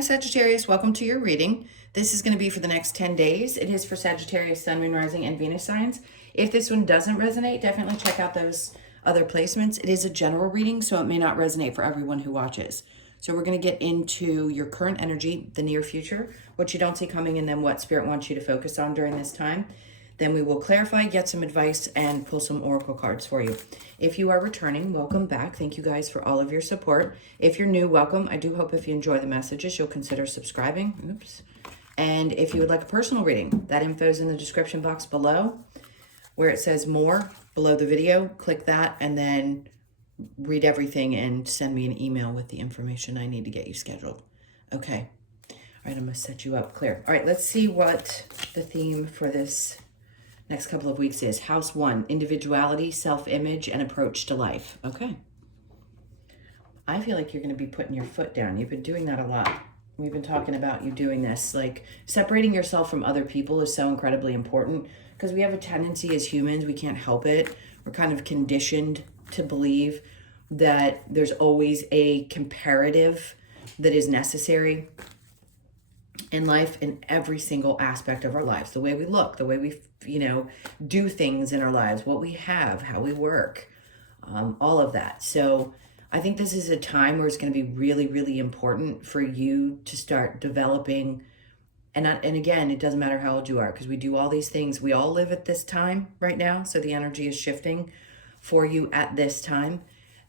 Hi, Sagittarius. Welcome to your reading. This is going to be for the next 10 days. It is for Sagittarius, Sun, Moon, Rising, and Venus signs. If this one doesn't resonate, definitely check out those other placements. It is a general reading, so it may not resonate for everyone who watches. So we're going to get into your current energy, the near future, what you don't see coming, and then what Spirit wants you to focus on during this time. Then we will clarify, get some advice, and pull some oracle cards for you. If you are returning, welcome back. Thank you guys for all of your support. If you're new, welcome. I do hope if you enjoy the messages, you'll consider subscribing. Oops. And if you would like a personal reading, that info is in the description box below where it says more below the video. Click that and then read everything and send me an email with the information I need to get you scheduled. Okay. All right, I'm going to set you up clear. All right, let's see what the theme for this next couple of weeks is. House 1, individuality, self-image, and approach to life. Okay. I feel like you're going to be putting your foot down. You've been doing that a lot. We've been talking about you doing this. Like, separating yourself from other people is so incredibly important because we have a tendency as humans, we can't help it. We're kind of conditioned to believe that there's always a comparative that is necessary in life, in every single aspect of our lives. The way we look, the way we, do things in our lives, what we have, how we work, all of that. So I think this is a time where it's going to be really, really important for you to start developing. And again, it doesn't matter how old you are, because we do all these things. We all live at this time right now. So the energy is shifting for you at this time.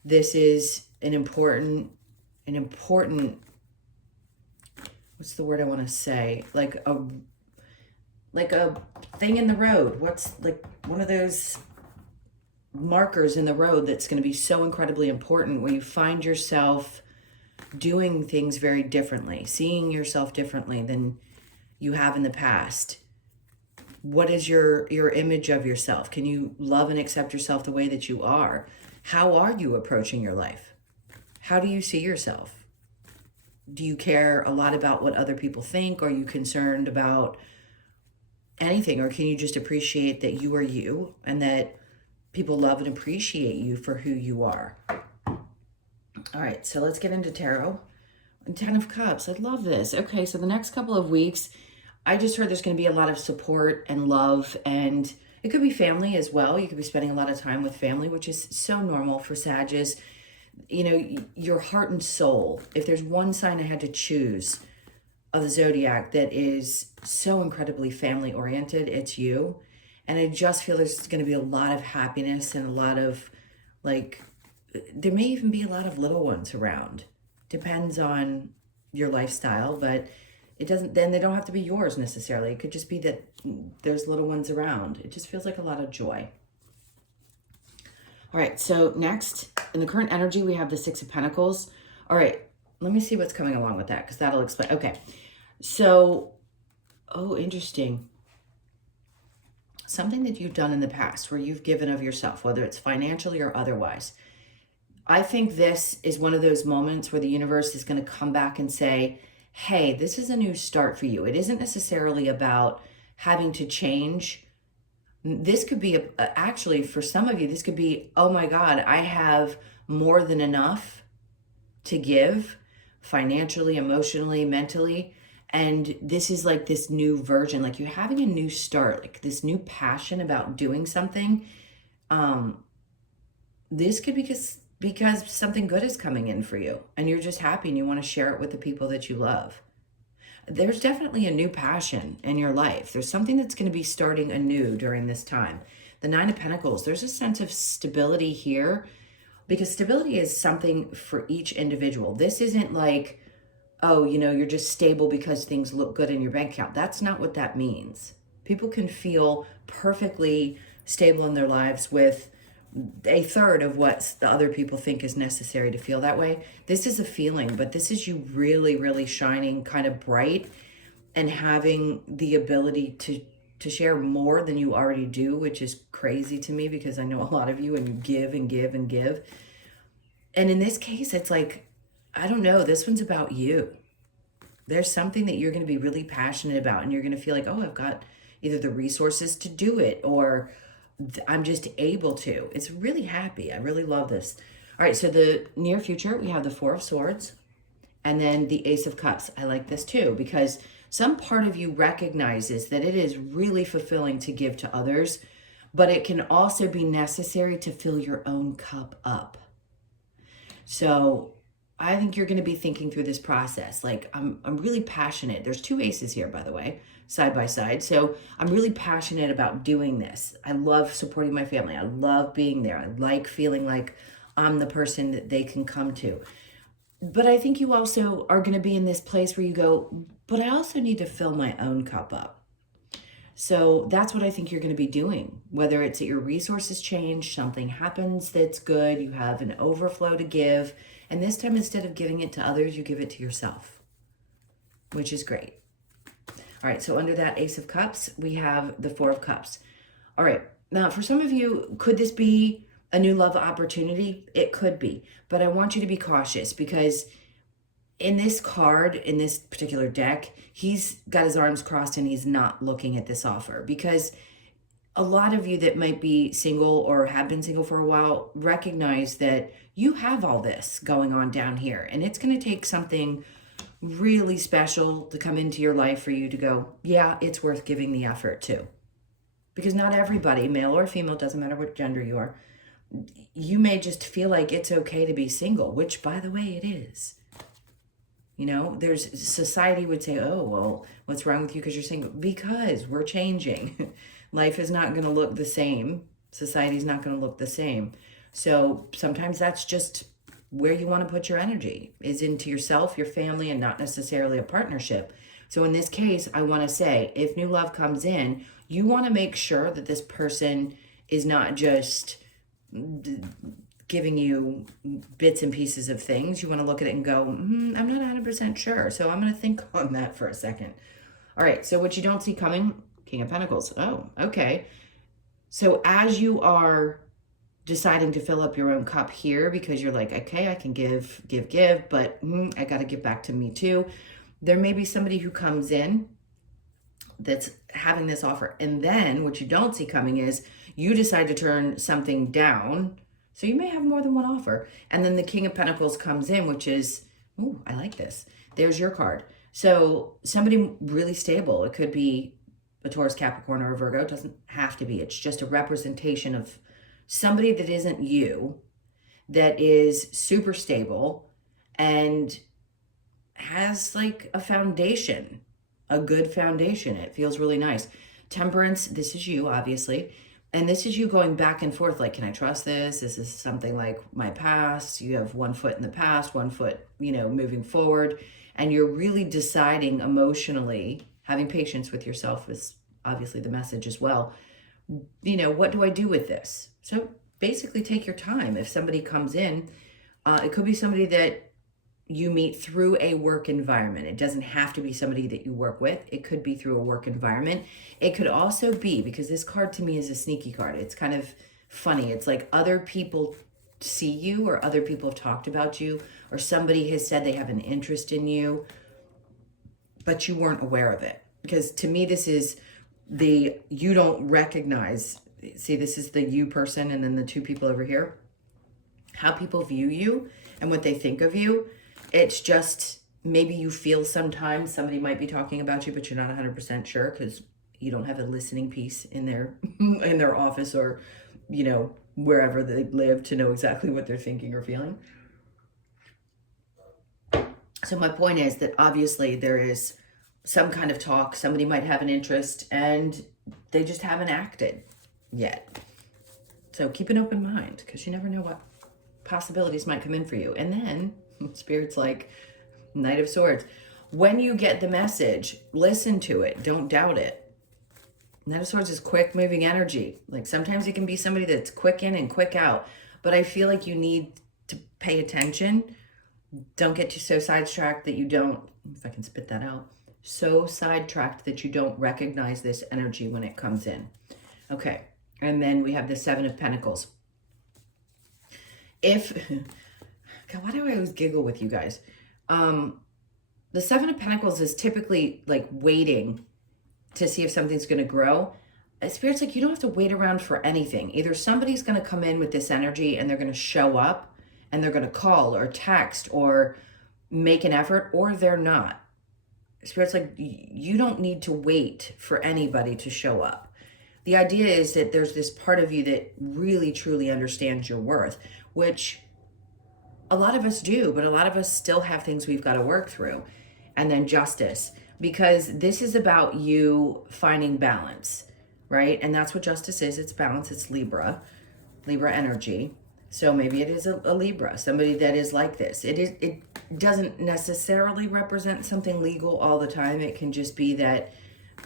This is an important, what's the word I want to say? Like a thing in the road. What's like one of those markers in the road that's going to be so incredibly important, where you find yourself doing things very differently, seeing yourself differently than you have in the past. What is your image of yourself? Can you love and accept yourself the way that you are? How are you approaching your life? How do you see yourself? Do you care a lot about what other people think? Are you concerned about anything? Or can you just appreciate that you are you and that people love and appreciate you for who you are? All right, so let's get into tarot. 10 of Cups. I love this. Okay, so the next couple of weeks, I just heard there's going to be a lot of support and love, and it could be family as well. You could be spending a lot of time with family, which is so normal for Sagittarius. Your heart and soul. If there's one sign I had to choose of the zodiac that is so incredibly family oriented, it's you. And I just feel there's going to be a lot of happiness and a lot of, there may even be a lot of little ones around. Depends on your lifestyle, but it doesn't, then they don't have to be yours necessarily. It could just be that there's little ones around. It just feels like a lot of joy. All right, so next, in the current energy, we have the Six of Pentacles. All right, let me see what's coming along with that, because that'll explain. Okay, so, interesting. Something that you've done in the past where you've given of yourself, whether it's financially or otherwise. I think this is one of those moments where the universe is going to come back and say, hey, this is a new start for you. It isn't necessarily about having to change. This could be, actually, for some of you, this could be, oh my God, I have more than enough to give financially, emotionally, mentally. And this is like this new version, like you're having a new start, like this new passion about doing something. This could be because something good is coming in for you and you're just happy and you want to share it with the people that you love. There's definitely a new passion in your life. There's something that's going to be starting anew during this time. The Nine of Pentacles, there's a sense of stability here, because stability is something for each individual. This isn't like, oh, you're just stable because things look good in your bank account. That's not what that means. People can feel perfectly stable in their lives with a third of what the other people think is necessary to feel that way. This is a feeling, but this is you really, really shining kind of bright and having the ability to share more than you already do, which is crazy to me because I know a lot of you and you give and give and give. And in this case, it's like, I don't know, this one's about you. There's something that you're going to be really passionate about and you're going to feel like, oh, I've got either the resources to do it or I'm just able to. It's really happy. I really love this. All right, so the near future, we have the Four of Swords And then the Ace of Cups. I like this too, because some part of you recognizes that it is really fulfilling to give to others, but it can also be necessary to fill your own cup up. So I think you're going to be thinking through this process. Like, I'm really passionate. There's two aces here, by the way, side by side. So I'm really passionate about doing this. I love supporting my family. I love being there. I like feeling like I'm the person that they can come to. But I think you also are going to be in this place where you go, but I also need to fill my own cup up. So that's what I think you're going to be doing. Whether it's that your resources change, something happens that's good, you have an overflow to give. And this time, instead of giving it to others, you give it to yourself, which is great. All right, so under that Ace of Cups, we have the Four of Cups. All right, now for some of you, could this be a new love opportunity? It could be, but I want you to be cautious because in this card, in this particular deck, he's got his arms crossed and he's not looking at this offer, because a lot of you that might be single or have been single for a while recognize that you have all this going on down here, and it's going to take something really special to come into your life for you to go, yeah, it's worth giving the effort to. Because not everybody, male or female, doesn't matter what gender you are, you may just feel like it's okay to be single, which, by the way, it is. You know, there's society would say, oh, well, what's wrong with you because you're single? Because we're changing. Life is not going to look the same. Society's not going to look the same. So sometimes that's just where you want to put your energy, is into yourself, your family, and not necessarily a partnership. So in this case, I want to say, if new love comes in, you want to make sure that this person is not just giving you bits and pieces of things. You want to look at it and go, I'm not 100% sure. So I'm going to think on that for a second. All right. So what you don't see coming, King of Pentacles. Oh, okay. So as you are deciding to fill up your own cup here, because you're like, okay, I can give, but I got to give back to me too. There may be somebody who comes in that's having this offer. And then what you don't see coming is you decide to turn something down. So you may have more than one offer. And then the King of Pentacles comes in, which is, oh, I like this. There's your card. So somebody really stable. It could be a Taurus, Capricorn, or a Virgo. It doesn't have to be. It's just a representation of somebody that isn't you, that is super stable and has like a foundation, a good foundation. It feels really nice. Temperance, this is you, obviously. And this is you going back and forth, like, can I trust this? Is this something like my past? You have one foot in the past, one foot, moving forward. And you're really deciding emotionally, having patience with yourself is obviously the message as well. What do I do with this? So basically take your time. If somebody comes in, it could be somebody that you meet through a work environment. It doesn't have to be somebody that you work with. It could be through a work environment. It could also be, because this card to me is a sneaky card. It's kind of funny. It's like other people see you, or other people have talked about you, or somebody has said they have an interest in you, but you weren't aware of it. Because to me, this is you don't recognize, see, this is the you person, and then the two people over here, how people view you and what they think of you. It's just, maybe you feel sometimes somebody might be talking about you, but you're not 100% sure because you don't have a listening piece in their in their office, or wherever they live, to know exactly what they're thinking or feeling. So my point is that obviously there is some kind of talk. Somebody might have an interest and they just haven't acted yet. So keep an open mind, because you never know what possibilities might come in for you. And then Spirit's like, Knight of Swords. When you get the message, listen to it. Don't doubt it. Knight of Swords is quick moving energy. Like, sometimes it can be somebody that's quick in and quick out. But I feel like you need to pay attention. Don't get so sidetracked that you don't, if I can spit that out, so sidetracked that you don't recognize this energy when it comes in. Okay. And then we have the Seven of Pentacles. God, why do I always giggle with you guys? The Seven of Pentacles is typically like waiting to see if something's going to grow. Spirit's like, you don't have to wait around for anything. Either somebody's going to come in with this energy and they're going to show up, and they're going to call or text or make an effort or they're not. Spirit's like, you don't need to wait for anybody to show up. The idea is that there's this part of you that really truly understands your worth, which a lot of us do, but a lot of us still have things we've got to work through. And then justice, because this is about you finding balance, right? And that's what justice is. It's balance. It's Libra energy. So maybe it is a Libra, somebody that is like this. It doesn't necessarily represent something legal all the time. It can just be that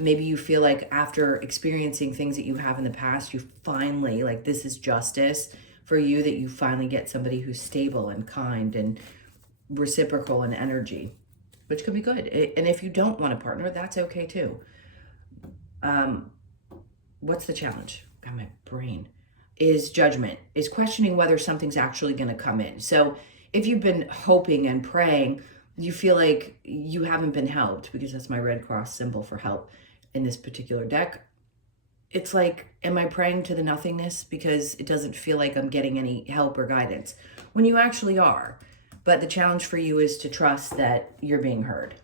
maybe you feel like after experiencing things that you have in the past, you finally, like, this is justice for you, that you finally get somebody who's stable and kind and reciprocal in energy, which can be good. And if you don't want a partner, that's okay too. What's the challenge? Got my brain. Is judgment, is questioning whether something's actually going to come in. So if you've been hoping and praying, you feel like you haven't been helped, because that's my Red Cross symbol for help in this particular deck. It's like, am I praying to the nothingness because it doesn't feel like I'm getting any help or guidance, when you actually are. But the challenge for you is to trust that you're being heard.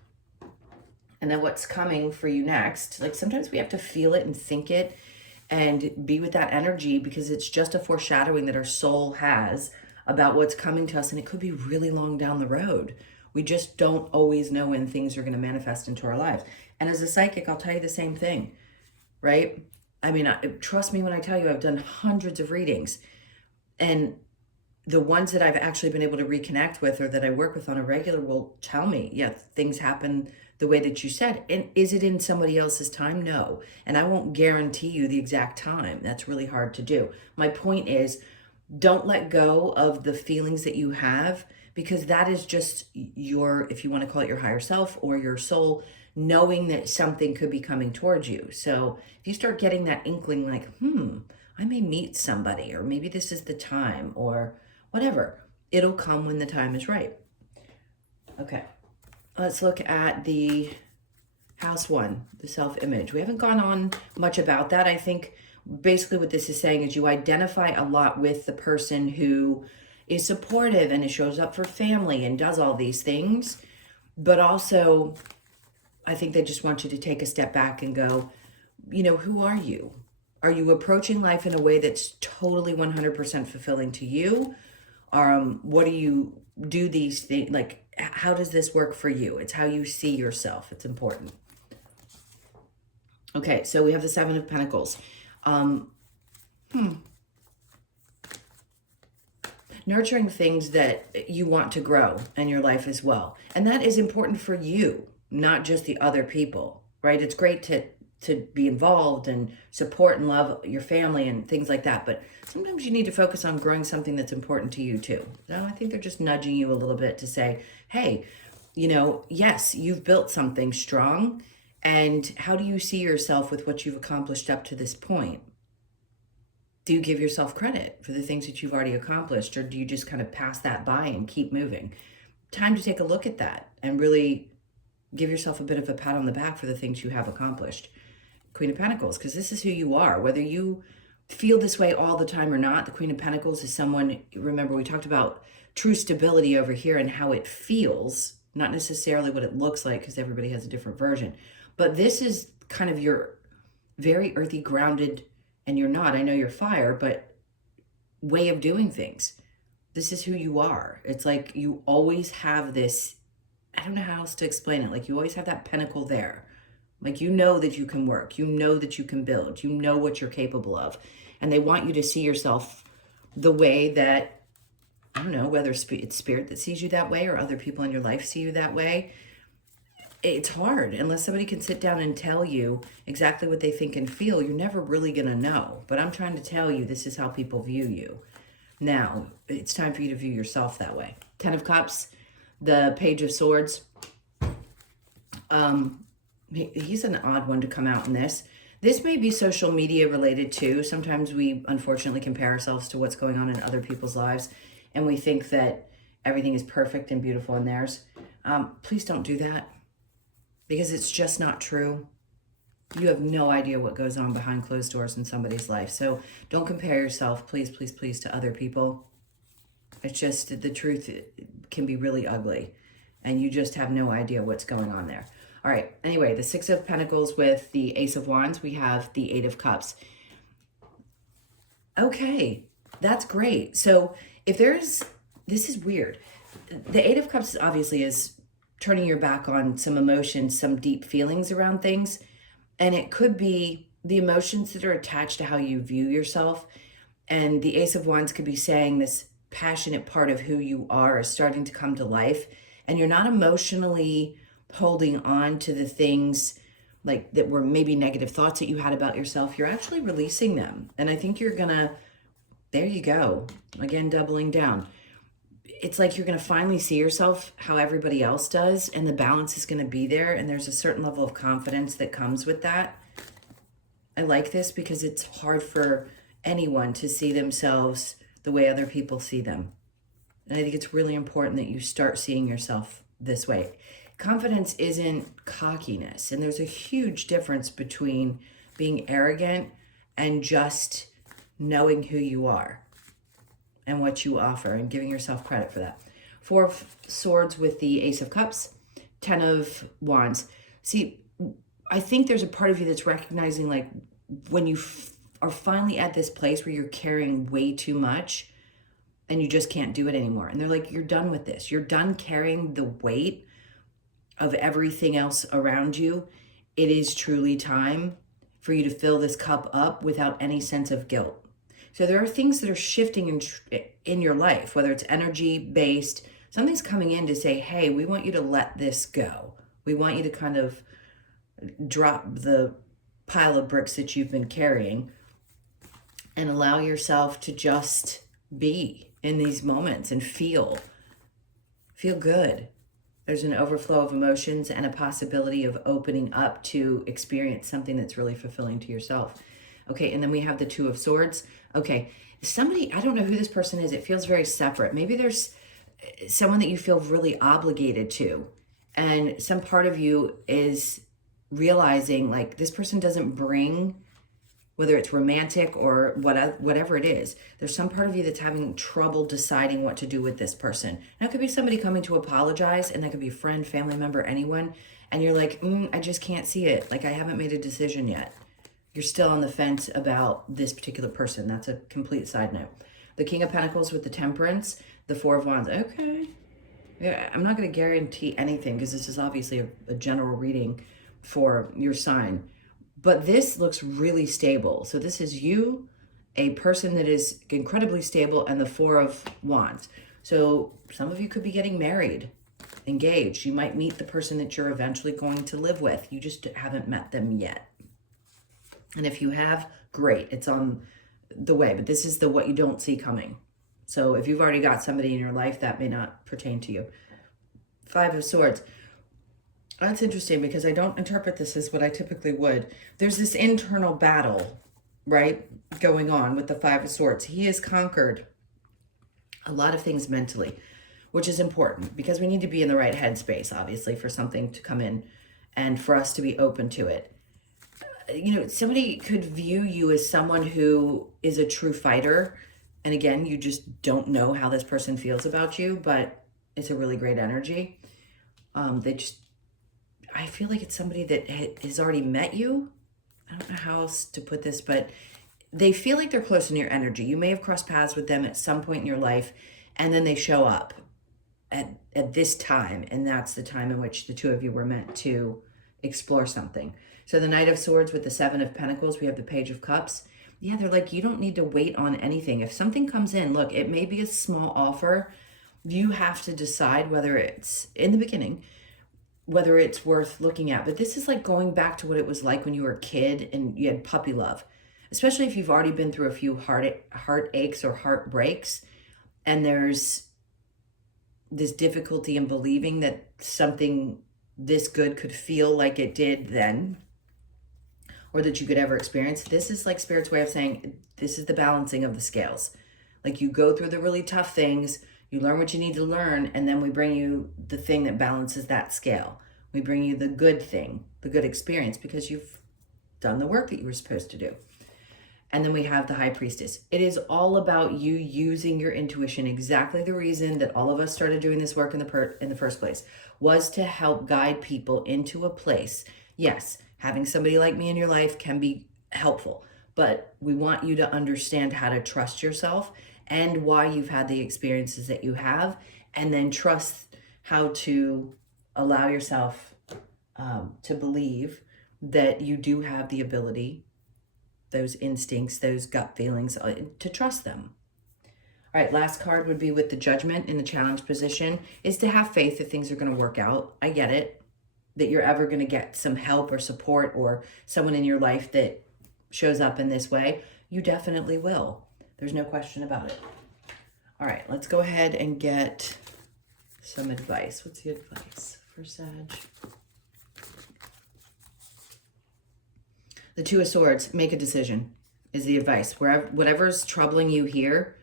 And then what's coming for you next, like, sometimes we have to feel it and think it and be with that energy, because it's just a foreshadowing that our soul has about what's coming to us. And it could be really long down the road. We just don't always know when things are going to manifest into our lives. And as a psychic, I'll tell you the same thing, right? I mean, trust me when I tell you, I've done hundreds of readings, and the ones that I've actually been able to reconnect with, or that I work with on a regular, will tell me, yeah, things happen the way that you said. And is it in somebody else's time? No. And I won't guarantee you the exact time. That's really hard to do. My point is, don't let go of the feelings that you have, because that is just your, if you want to call it your higher self or your soul, knowing that something could be coming towards you. So if you start getting that inkling, like, I may meet somebody, or maybe this is the time, or whatever, it'll come when the time is right. Okay. Let's look at the house one, the self-image. We haven't gone on much about that. I think basically what this is saying is you identify a lot with the person who is supportive and shows up for family and does all these things. But also, I think they just want you to take a step back and go, who are you? Are you approaching life in a way that's totally 100% fulfilling to you? What do you do these things? Like, how does this work for you? It's how you see yourself. It's important. Okay, so we have the Seven of Pentacles. Nurturing things that you want to grow in your life as well. And that is important for you, not just the other people, right? It's great to be involved and support and love your family and things like that. But sometimes you need to focus on growing something that's important to you too. So I think they're just nudging you a little bit to say, hey, yes, you've built something strong. And how do you see yourself with what you've accomplished up to this point? Do you give yourself credit for the things that you've already accomplished, or do you just kind of pass that by and keep moving? Time to take a look at that and really give yourself a bit of a pat on the back for the things you have accomplished. Queen of Pentacles, because this is who you are. Whether you feel this way all the time or not, the Queen of Pentacles is someone, remember we talked about true stability over here and how it feels, not necessarily what it looks like, because everybody has a different version. But this is kind of your very earthy, grounded, and you're not, I know you're fire, but way of doing things. This is who you are. It's like you always have this, I don't know how else to explain it. Like you always have that pentacle there. Like you know that you can work. You know that you can build. You know what you're capable of. And they want you to see yourself the way that, I don't know, whether it's spirit that sees you that way or other people in your life see you that way. It's hard. Unless somebody can sit down and tell you exactly what they think and feel, you're never really going to know. But I'm trying to tell you, this is how people view you. Now, it's time for you to view yourself that way. Ten of Cups, the Page of Swords. He's an odd one to come out in this. This may be social media related too. Sometimes we unfortunately compare ourselves to what's going on in other people's lives, and we think that everything is perfect and beautiful in theirs. Please don't do that, because it's just not true. You have no idea what goes on behind closed doors in somebody's life. So don't compare yourself, please, please, please, to other people. It's just the truth can be really ugly. and you just have no idea what's going on there. All right, anyway, the Six of Pentacles with the Ace of Wands, we have the Eight of Cups. Okay, that's great. So if there's, this is weird. The Eight of Cups obviously is turning your back on some emotions, some deep feelings around things. And it could be the emotions that are attached to how you view yourself. And the Ace of Wands could be saying this passionate part of who you are is starting to come to life. And you're not emotionally holding on to the things like that were maybe negative thoughts that you had about yourself. You're actually releasing them. And I think you're gonna, there you go. Again, doubling down. It's like you're going to finally see yourself how everybody else does, and the balance is going to be there, and there's a certain level of confidence that comes with that. I like this because it's hard for anyone to see themselves the way other people see them. And I think it's really important that you start seeing yourself this way. Confidence isn't cockiness, and there's a huge difference between being arrogant and just knowing who you are and what you offer and giving yourself credit for that. Four of Swords with the Ace of Cups, 10 of Wands. See, I think there's a part of you that's recognizing like when you are finally at this place where you're carrying way too much and you just can't do it anymore. And they're like, you're done with this. You're done carrying the weight of everything else around you. It is truly time for you to fill this cup up without any sense of guilt. So there are things that are shifting in your life, whether it's energy-based, something's coming in to say, hey, we want you to let this go. We want you to kind of drop the pile of bricks that you've been carrying and allow yourself to just be in these moments and feel good. There's an overflow of emotions and a possibility of opening up to experience something that's really fulfilling to yourself. Okay, and then we have the Two of Swords. Okay, somebody, I don't know who this person is. It feels very separate. Maybe there's someone that you feel really obligated to. And some part of you is realizing like this person doesn't bring, whether it's romantic or whatever it is, there's some part of you that's having trouble deciding what to do with this person. Now, it could be somebody coming to apologize, and that could be a friend, family member, anyone. And you're like, I just can't see it. Like, I haven't made a decision yet. You're still on the fence about this particular person. That's a complete side note. The King of Pentacles with the Temperance, the Four of Wands. Okay. Yeah, I'm not going to guarantee anything because this is obviously a general reading for your sign. But this looks really stable. So this is you, a person that is incredibly stable, and the Four of Wands. So some of you could be getting married, engaged. You might meet the person that you're eventually going to live with. You just haven't met them yet. And if you have, great, it's on the way. But this is the what you don't see coming. So if you've already got somebody in your life, that may not pertain to you. Five of Swords. That's interesting because I don't interpret this as what I typically would. There's this internal battle, right, going on with the Five of Swords. He has conquered a lot of things mentally, which is important because we need to be in the right headspace, obviously, for something to come in and for us to be open to it. You know, somebody could view you as someone who is a true fighter. And again, you just don't know how this person feels about you, but it's a really great energy. I feel like it's somebody that has already met you. I don't know how else to put this, but they feel like they're close in your energy. You may have crossed paths with them at some point in your life, and then they show up at this time, and that's the time in which the two of you were meant to explore something. So the Knight of Swords with the Seven of Pentacles, we have the Page of Cups. Yeah, they're like, you don't need to wait on anything. If something comes in, look, it may be a small offer. You have to decide whether it's, in the beginning, whether it's worth looking at. But this is like going back to what it was like when you were a kid and you had puppy love, especially if you've already been through a few heartaches or heartbreaks, and there's this difficulty in believing that something this good could feel like it did then, or that you could ever experience. This is like Spirit's way of saying, this is the balancing of the scales. Like, you go through the really tough things, you learn what you need to learn, and then we bring you the thing that balances that scale. We bring you the good thing, the good experience, because you've done the work that you were supposed to do. And then we have the High Priestess. It is all about you using your intuition. Exactly the reason that all of us started doing this work in the first place was to help guide people into a place. Yes, having somebody like me in your life can be helpful, but we want you to understand how to trust yourself and why you've had the experiences that you have, and then trust how to allow yourself to believe that you do have the ability, those instincts, those gut feelings, to trust them. All right, last card would be with the Judgment in the challenge position, is to have faith that things are going to work out. I get it, that you're ever going to get some help or support or someone in your life that shows up in this way. You definitely will. There's no question about it. All right, let's go ahead and get some advice. What's the advice for Sag? The Two of Swords, make a decision is the advice. Whatever's troubling you here,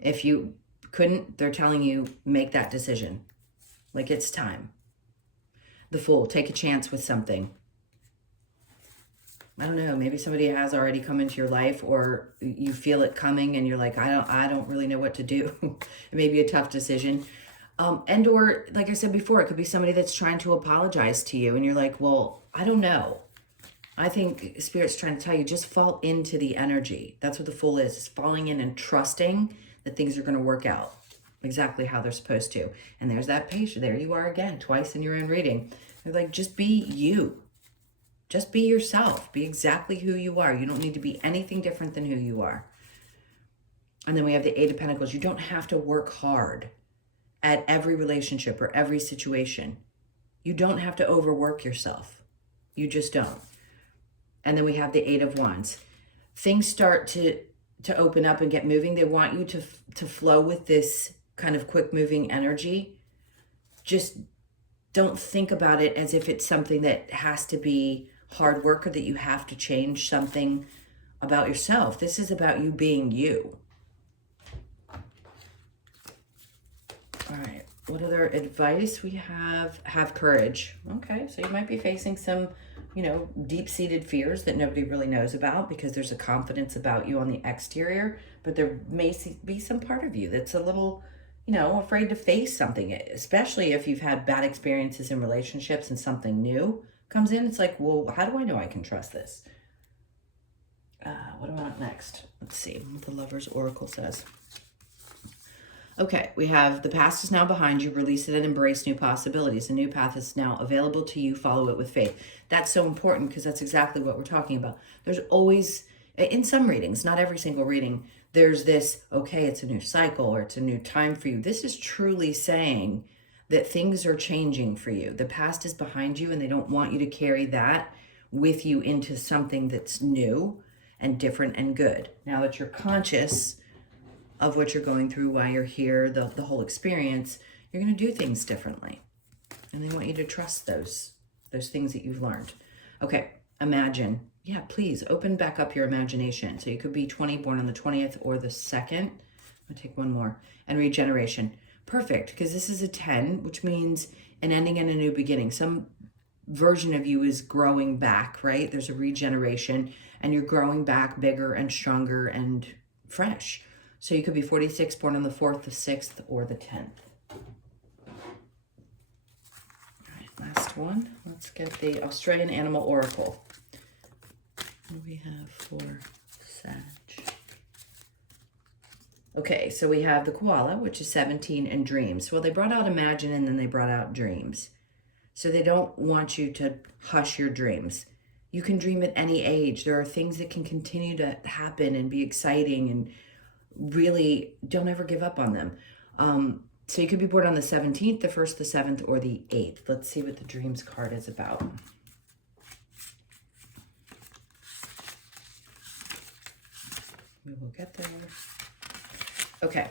if you couldn't, they're telling you, make that decision. Like, it's time. The Fool, take a chance with something. I don't know, maybe somebody has already come into your life, or you feel it coming and you're like, I don't really know what to do. It may be a tough decision. And or, like I said before, it could be somebody that's trying to apologize to you and you're like, well, I don't know. I think Spirit's trying to tell you, just fall into the energy. That's what the Fool is falling in and trusting that things are going to work out exactly how they're supposed to. And there's that patient. There you are again, twice in your own reading. They're like, just be you. Just be yourself. Be exactly who you are. You don't need to be anything different than who you are. And then we have the Eight of Pentacles. You don't have to work hard at every relationship or every situation. You don't have to overwork yourself. You just don't. And then we have the Eight of Wands. Things start to open up and get moving. They want you to flow with this kind of quick moving energy. Just don't think about it as if it's something that has to be hard work or that you have to change something about yourself. This is about you being you. All right. What other advice we have? Have courage. Okay. So you might be facing some, deep-seated fears that nobody really knows about because there's a confidence about you on the exterior, but there may be some part of you that's a little, afraid to face something, especially if you've had bad experiences in relationships and something new comes in. It's like, well, how do I know I can trust this? What do I want next? Let's see what the Lover's Oracle says. Okay, we have the past is now behind you. Release it and embrace new possibilities. A new path is now available to you. Follow it with faith. That's so important because that's exactly what we're talking about. There's always, in some readings, not every single reading, there's this, okay, it's a new cycle or it's a new time for you. This is truly saying that things are changing for you. The past is behind you and they don't want you to carry that with you into something that's new and different and good. Now that you're conscious of what you're going through while you're here, the whole experience, you're going to do things differently. And they want you to trust those things that you've learned. Okay, imagine. Yeah, please open back up your imagination. So you could be 20, born on the 20th or the 2nd. I'm going to take one more. And regeneration. Perfect, because this is a 10, which means an ending and a new beginning. Some version of you is growing back, right? There's a regeneration, and you're growing back bigger and stronger and fresh. So you could be 46, born on the 4th, the 6th, or the 10th. All right, last one. Let's get the Australian Animal Oracle. What do we have for Sag? Okay, so we have the koala, which is 17, and dreams. Well, they brought out imagine and then they brought out dreams. So they don't want you to hush your dreams. You can dream at any age. There are things that can continue to happen and be exciting, and really don't ever give up on them. So you could be born on the 17th, the 1st, the 7th, or the 8th. Let's see what the dreams card is about. We will get there. Okay,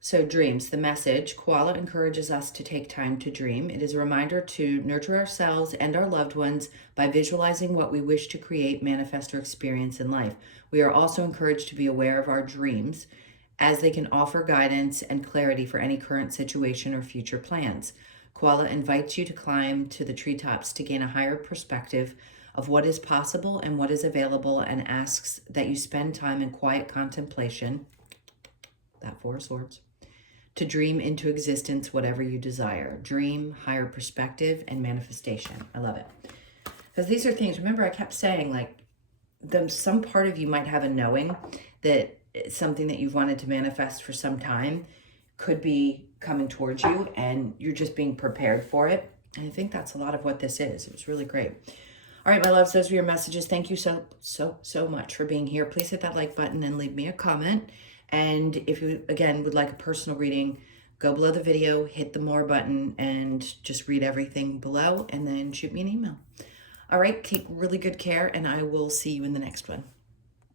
so dreams, the message. Koala encourages us to take time to dream. It is a reminder to nurture ourselves and our loved ones by visualizing what we wish to create, manifest, or experience in life. We are also encouraged to be aware of our dreams, as they can offer guidance and clarity for any current situation or future plans. Koala invites you to climb to the treetops to gain a higher perspective of what is possible and what is available, and asks that you spend time in quiet contemplation, that Four of Swords, to dream into existence whatever you desire. Dream, higher perspective, and manifestation. I love it. Because these are things, remember I kept saying, like, some part of you might have a knowing that something that you've wanted to manifest for some time could be coming towards you, and you're just being prepared for it. And I think that's a lot of what this is. It was really great. All right, my loves, those were your messages. Thank you so much for being here. Please hit that like button and leave me a comment. And if you, again, would like a personal reading, go below the video, hit the more button, and just read everything below, and then shoot me an email. All right, take really good care, and I will see you in the next one.